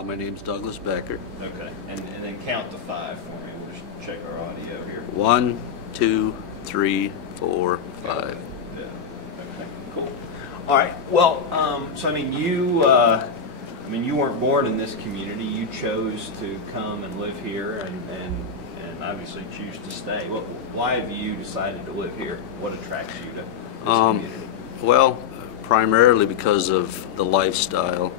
My name's Douglas Becker. Okay, and then count to 5 for me. We'll just check our audio here. 1, 2, 3, 4, 5. Yeah. Okay. Cool. All right. Well, so I mean, you weren't born in this community. You chose to come and live here, and obviously choose to stay. Well, why have you decided to live here? What attracts you to this community? Well, primarily because of the lifestyle.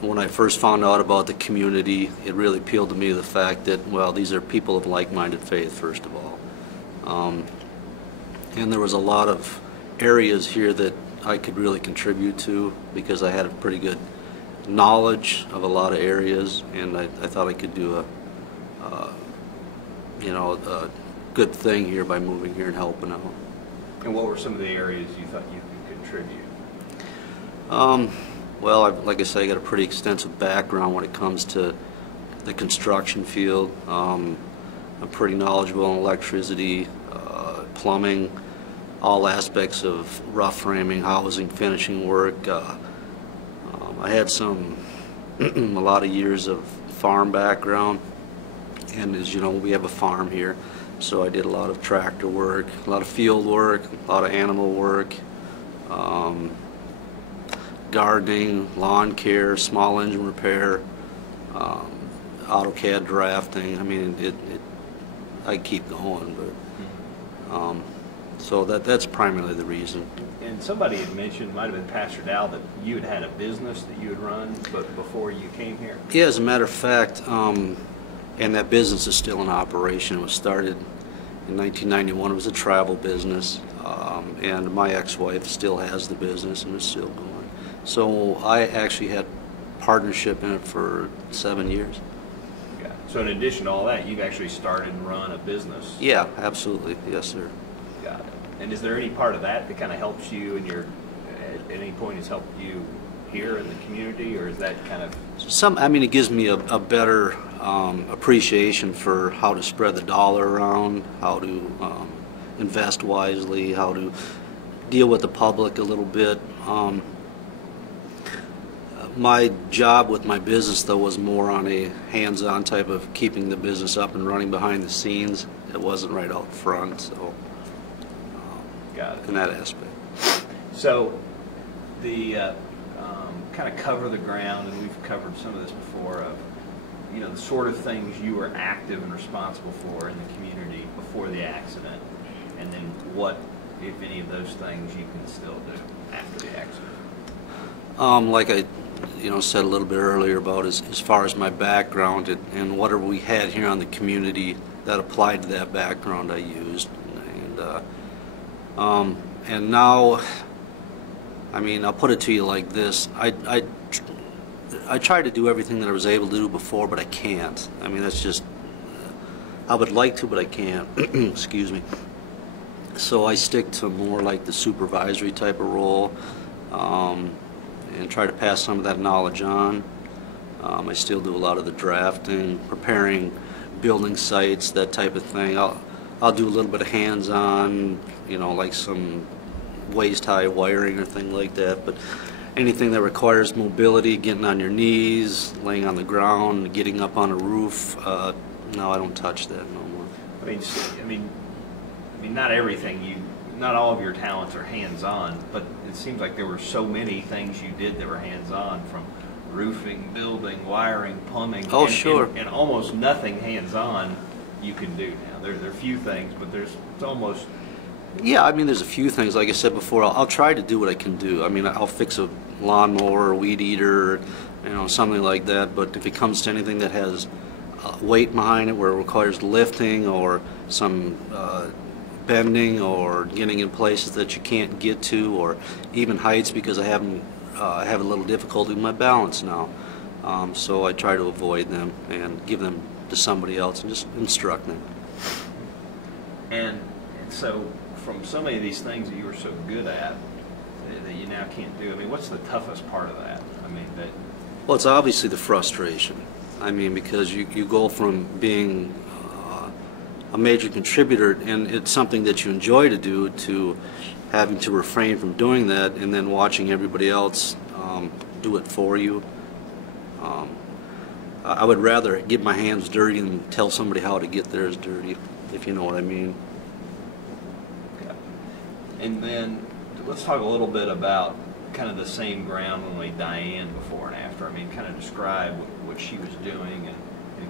When I first found out about the community, it really appealed to me the fact that, well, these are people of like-minded faith, first of all. And there was a lot of areas here that I could really contribute to because I had a pretty good knowledge of a lot of areas, and I thought I could do a good thing here by moving here and helping out. And what were some of the areas you thought you could contribute? Well, like I say, I got a pretty extensive background when it comes to the construction field. I'm pretty knowledgeable in electricity, plumbing, all aspects of rough framing, housing, finishing work. I had a lot of years of farm background, and as you know, we have a farm here, so I did a lot of tractor work, a lot of field work, a lot of animal work, gardening, lawn care, small engine repair, AutoCAD drafting. I mean, I keep going, but so that's primarily the reason. And somebody had mentioned, might have been Pastor Dow, that you had a business that you had run, but before you came here. Yeah, as a matter of fact, and that business is still in operation. It was started in 1991. It was a travel business, and my ex-wife still has the business and is still going. So I actually had partnership in it for 7 years. Okay. So in addition to all that, you've actually started and run a business. Yeah, absolutely. Yes, sir. Got it. And is there any part of that that kind of helps you and at any point has helped you here in the community, or is that kind of... I mean, it gives me a better appreciation for how to spread the dollar around, how to invest wisely, how to deal with the public a little bit. My job with my business, though, was more on a hands-on type of keeping the business up and running behind the scenes. It wasn't right out front, so got it. In that aspect. So the kind of cover the ground, and we've covered some of this before, of the sort of things you were active and responsible for in the community before the accident, and then what, if any of those things, you can still do after the accident. Like I said a little bit earlier about as far as my background and whatever we had here on the community that applied to that background I used, and now, I mean, I'll put it to you like this: I tried to do everything that I was able to do before, but I can't. I mean, that's just, I would like to, but I can't. Excuse me. So I stick to more like the supervisory type of role. And try to pass some of that knowledge on. I still do a lot of the drafting, preparing building sites, that type of thing. I'll do a little bit of hands-on, like some waist-high wiring or thing like that. But anything that requires mobility, getting on your knees, laying on the ground, getting up on a roof, no, I don't touch that no more. I mean, not everything not all of your talents are hands-on, but it seems like there were so many things you did that were hands-on, from roofing, building, wiring, plumbing. Oh, sure. And almost nothing hands-on you can do now. There are a few things, but it's almost... Yeah, I mean, there's a few things. Like I said before, I'll try to do what I can do. I mean, I'll fix a lawnmower, a weed eater, something like that. But if it comes to anything that has weight behind it, where it requires lifting or some bending or getting in places that you can't get to, or even heights, because I have a little difficulty with my balance now. So I try to avoid them and give them to somebody else and just instruct them. And so from so many of these things that you were so good at that you now can't do, I mean, what's the toughest part of that? I mean, well, it's obviously the frustration. I mean, because you go from being a major contributor, and it's something that you enjoy to do, to having to refrain from doing that, and then watching everybody else do it for you. I would rather get my hands dirty than tell somebody how to get theirs dirty, if you know what I mean. Okay. And then let's talk a little bit about kind of the same ground when we Diane before and after. I mean, kind of describe what she was doing and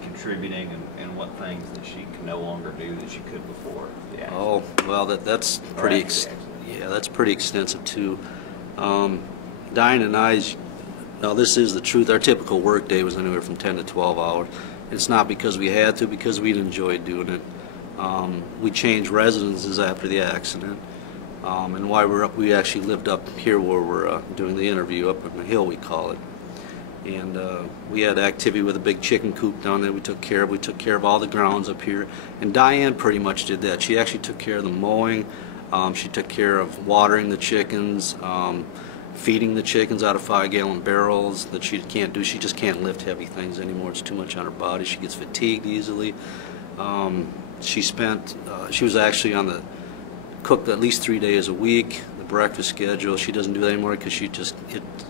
contributing and what things that she can no longer do that she could before the accident. Oh, well, that's pretty yeah, that's pretty extensive too. Diane and I's, now this is the truth, our typical work day was anywhere from 10 to 12 hours. It's not because we had to, because we'd enjoyed doing it. We changed residences after the accident, and while we actually lived up here where we're doing the interview, up on the hill we call it. And we had activity with a big chicken coop down there we took care of. We took care of all the grounds up here. And Diane pretty much did that. She actually took care of the mowing. She took care of watering the chickens, feeding the chickens out of 5-gallon barrels that she can't do. She just can't lift heavy things anymore. It's too much on her body. She gets fatigued easily. She was actually on the cooked at least 3 days a week. The breakfast schedule, she doesn't do that anymore because it's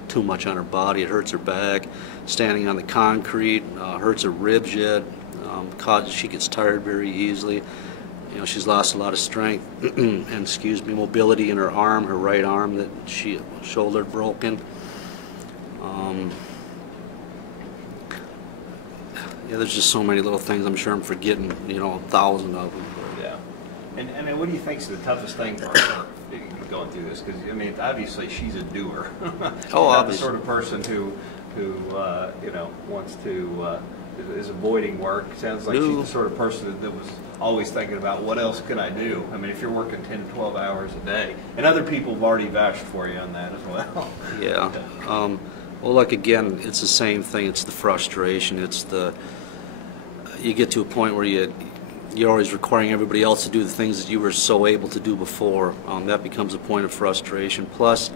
too much on her body. It hurts her back. Standing on the concrete hurts her ribs yet. She gets tired very easily. You know, she's lost a lot of strength and mobility in her arm, her right arm, that shoulder broken. Yeah, there's just so many little things. I'm sure I'm forgetting, you know, 1,000 of them. Yeah. And what do you think is the toughest thing for her going through this? Because I mean, obviously she's a doer. Oh, obviously. The sort of person who you know, wants to is avoiding work. Sounds like she's the sort of person that was always thinking about what else can I do. I mean, if you're working 10 to 12 hours a day, and other people have already vouched for you on that as well. Yeah. Well, like again, it's the same thing. It's the frustration. It's you get to a point where you're always requiring everybody else to do the things that you were so able to do before. That becomes a point of frustration. Plus,